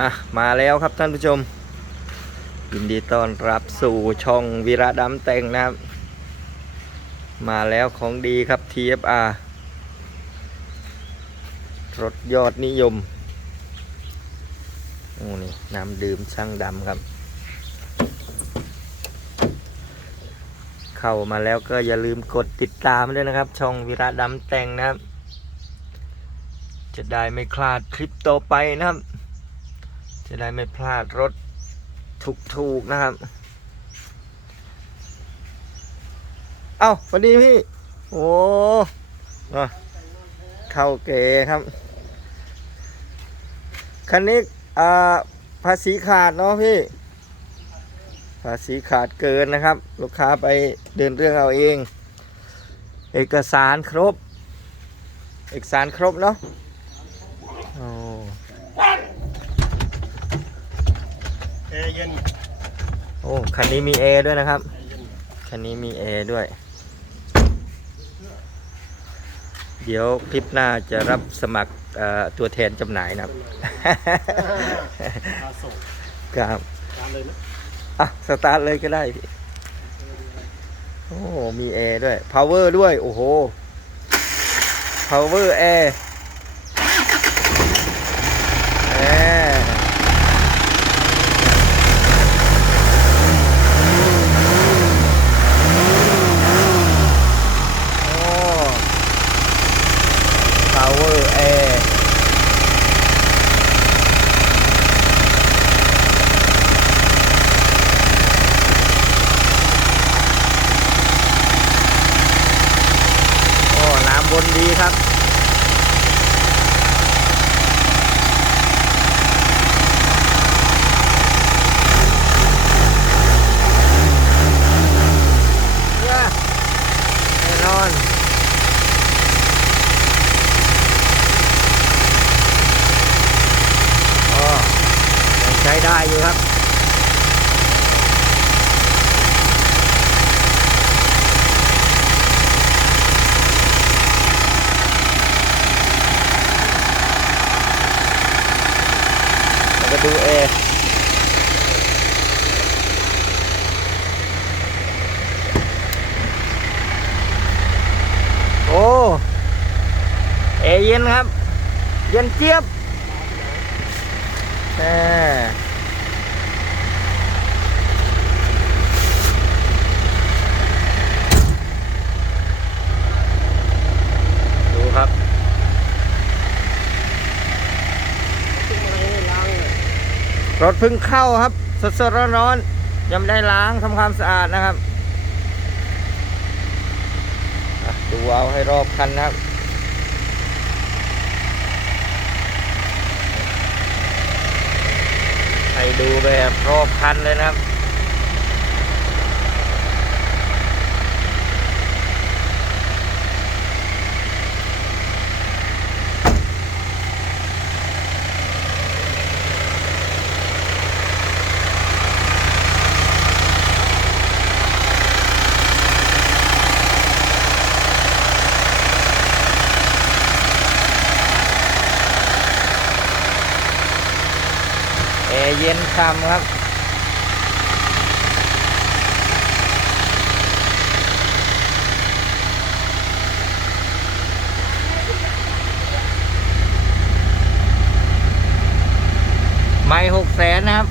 อะมาแล้วครับท่านผู้ชมยินดีต้อนรับสู่ช่องวีระดำแต่งนะครับ มาแล้วของดีครับ TFR รถยอดนิยมโอ้นี่น้ำดื่มช่างดำครับ เข้ามาแล้วก็อย่าลืมกดติดตามด้วยนะครับ ช่องวีระดำแต่งนะครับ จะได้ไม่พลาดคลิปต่อไปนะครับ จะได้ไม่พลาดรถถูกๆนะครับ เอ้าสวัสดีพี่ โอ้เข้าเก๋ครับ คันนี้อ่าภาษีขาดเนาะพี่ ภาษีขาดเกินนะครับ ลูกค้าไปเดินเรื่องเอาเอง เอกสารครบ เอกสารครบเนาะโอ้ แอร์ เย็นโอ้คันนี้มีแอร์ด้วยนะครับแอร์เย็นคันนี้มีแอร์ด้วย เดี๋ยวคลิปหน้าจะรับสมัครเอ่อตัวแทนจำหน่ายนะครับมาส่งครับตามเลยนะอะสตาร์ทเลยก็ได้พี่ โอ้ มีแอร์ด้วย power ด้วย โอ้โห power air แอร์โอ้ power air โอ้ น้ำบน ดีครับ แน่นอน อ๋อยังใช้ได้อยู่ครับ ดูเอร์โอ้เอร์เย็นครับ เย็นเจี๊ยบแอมดูครับ ขึ้นมาให้ล้างเลย ร ถเพิ่งเข้าครับ สดๆร้อนๆยังไม่ได้ล้างทำความสะอาดนะครับดูเอาให้รอบคันนะครับให้ดูแบบรอบคันเลยนะครับ เย็นคำครับ ไม่หกแสนนะครับ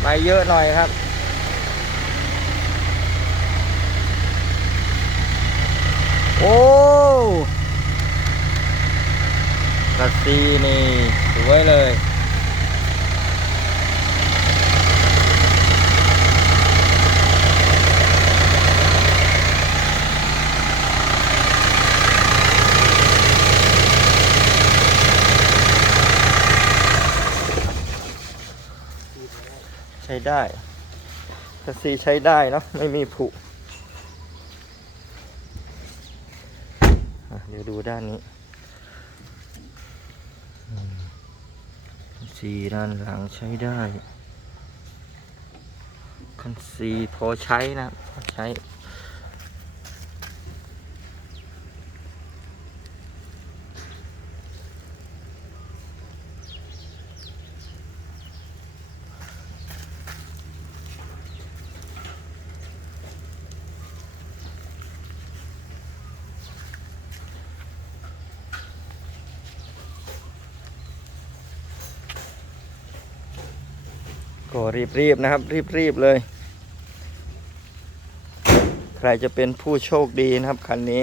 ไม่เยอะหน่อยครับโอ้กระซีนี่สวยเลย ช้ได้กระซีใช้ได้เนาะไม่มีผุเดี๋ยวดูด้านนี้สีด้านหลังใช้ได้คันซีพอใช้นะพอใช้ ก็รีบๆนะครับ รีบๆเลย ใครจะเป็นผู้โชคดีนะครับคันนี้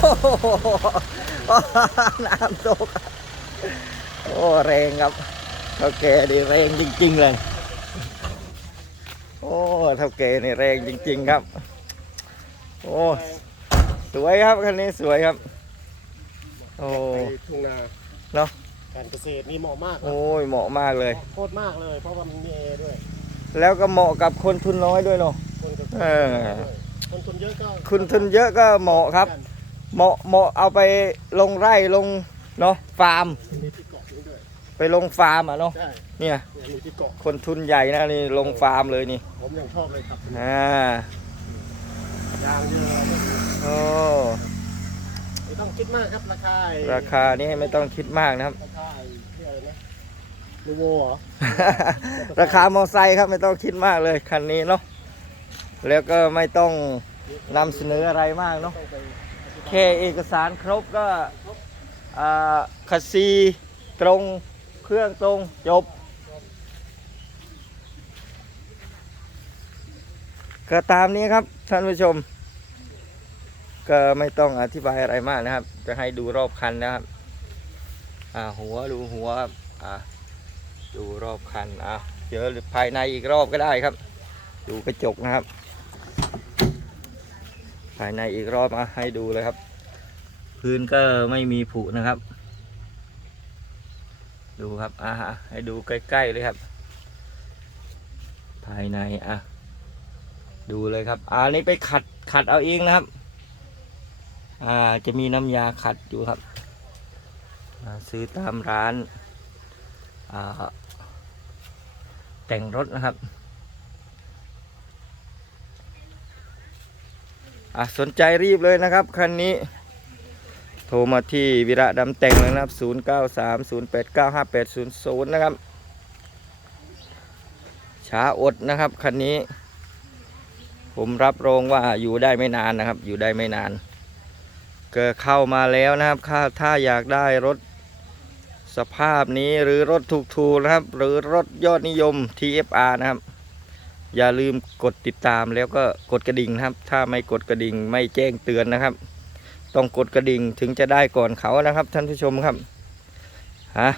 โอ้โห น้ำตกโอ้แรงครับเท่าแก่นี่แรงจริง ๆ เลย โอ้เท่าแก่นี่แรงจริง ๆ ครับ โอ้สวยครับคันนี้สวยครับ โอ้ไปทุ่งนาเนอะการเกษตรนี่เหมาะมากโอ้ยเหมาะมากเลย โคตรมากเลยเพราะว่ามันมีแอร์ด้วย แล้วก็เหมาะกับคนทุนน้อยด้วยเนาะ คนกับเออคนทุนเยอะก็คุณทุนเยอะก็เหมาะครับ เหมาะเหมาะเอาไปลงไร่ลง เนาะฟาร์ม มีที่เกาะนี้ด้วยไปลงฟาร์มอะเนาะใช่เนี่ย เนี่ยมีที่เกาะคนทุนใหญ่นะนี่ลงฟาร์มเลยนี่ผมยังชอบเลยครับอ่ายางเยอะโอ้ไม่ต้องคิดมากครับราคาไอ้ราคานี่ไม่ต้องคิดมากนะครับ ราคาไอ้ที่อะไรนะลูโวเหรอราคามอไซค์ครับไม่ต้องคิดมากเลยคันนี้เนาะแล้วก็ไม่ต้องนำเสนออะไรมากเนาะต้องไปแค่เอกสารครบก็อ่า คัสซีตรงเครื่องตรงจบ ก็ตามนี้ครับท่านผู้ชม ก็ไม่ต้องอธิบายอะไรมากนะครับ จะให้ดูรอบคันนะครับหัวดูหัวครับดูรอบคันอ่าเจอภายในอีกรอบก็ได้ครับ ดูกระจกนะครับ ภายในอีกรอบอะให้ดูเลยครับ พื้นก็ไม่มีผุนะครับ ดูครับอ่าให้ดูใกล้ๆเลยครับ ภายในอะดูเลยครับอ่านี่ไปขัดขัดเอาเองนะครับ อ่าจะมีน้ำยาขัดอยู่ครับ ซื้อตามร้านอ่าแต่งรถนะครับอะสนใจรีบเลยนะครับคันนี้ โทรมาที่วิระดำแต่งเลยนะครับ 0930895800 นะครับ ช้าอดนะครับคันนี้ ผมรับรองว่าอยู่ได้ไม่นานนะครับ อยู่ได้ไม่นาน เก็เข้ามาแล้วนะครับถ้าถ้าอยากได้รถสภาพนี้หรือรถถูกๆนะครับ หรือรถยอดนิยม TFR นะครับ อย่าลืมกดติดตามแล้วก็กดกระดิ่งนะครับ ถ้าไม่กดกระดิ่งไม่แจ้งเตือนนะครับ ต้องกดกระดิ่งถึงจะได้ก่อนเขานะครับ ท่านผู้ชมครับฮะ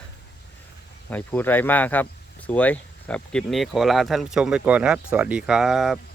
ไม่พูดไรมากครับ สวยครับคลิปนี้ขอลาท่านผู้ชมไปก่อนครับ สวัสดีครับ